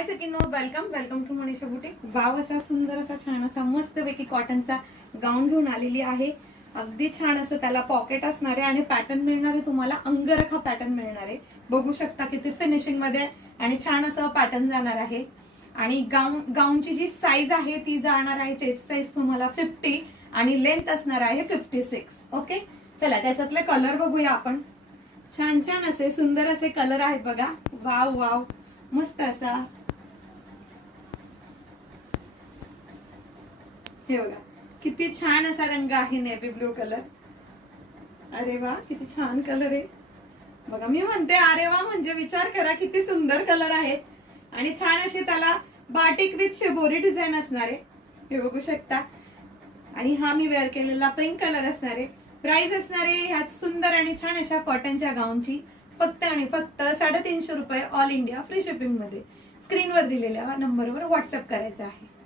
हाय सकिनो, welcome to Manisha boutique. Wow, असा सुंदर असा छान असा मस्तपैकी कॉटनचा गाऊन घेऊन आलेली आहे। अगदी छान असं त्याला पॉकेट असणार आहे आणि पॅटर्न मिळणार आहे तुम्हाला, अंगरखा पॅटर्न मिळणार आहे। बघू शकता किती फिनिशिंग मध्ये आणि छान असं पॅटर्न जाणार आहे। आणि गाऊनची जी साईज आहे ती जाणार आहे, चेस्ट साईज तुम्हाला 50 आणि लेंथ असणार आहे 56। ओके, चला त्याच्यातले कलर बघूया आपण। छान छान असे सुंदर असे कलर आहेत बघा। वाव वाव, मस्त असा हे बघा, किती छान असा रंग आहे, नेव्ही ब्लू कलर। अरे वा, किती छान कलर आहे बघा। मी म्हणते अरे वा, म्हणजे विचार करा किती सुंदर कलर आहेत आणि छान अशी त्याला बाटिक विथ शिबोरी डिझाईन असणार आहे, हे बघू शकता। आणि हा मी वेअर केलेला पिंक कलर असणार आहे। प्राइस असणार आहे ह्या सुंदर आणि छान अशा कॉटनच्या गाऊनची फक्त आणि फक्त 350 रुपये, ऑल इंडिया फ्री शिपिंग मध्ये। स्क्रीनवर दिलेल्या नंबरवर व्हॉट्सअप करायचा आहे।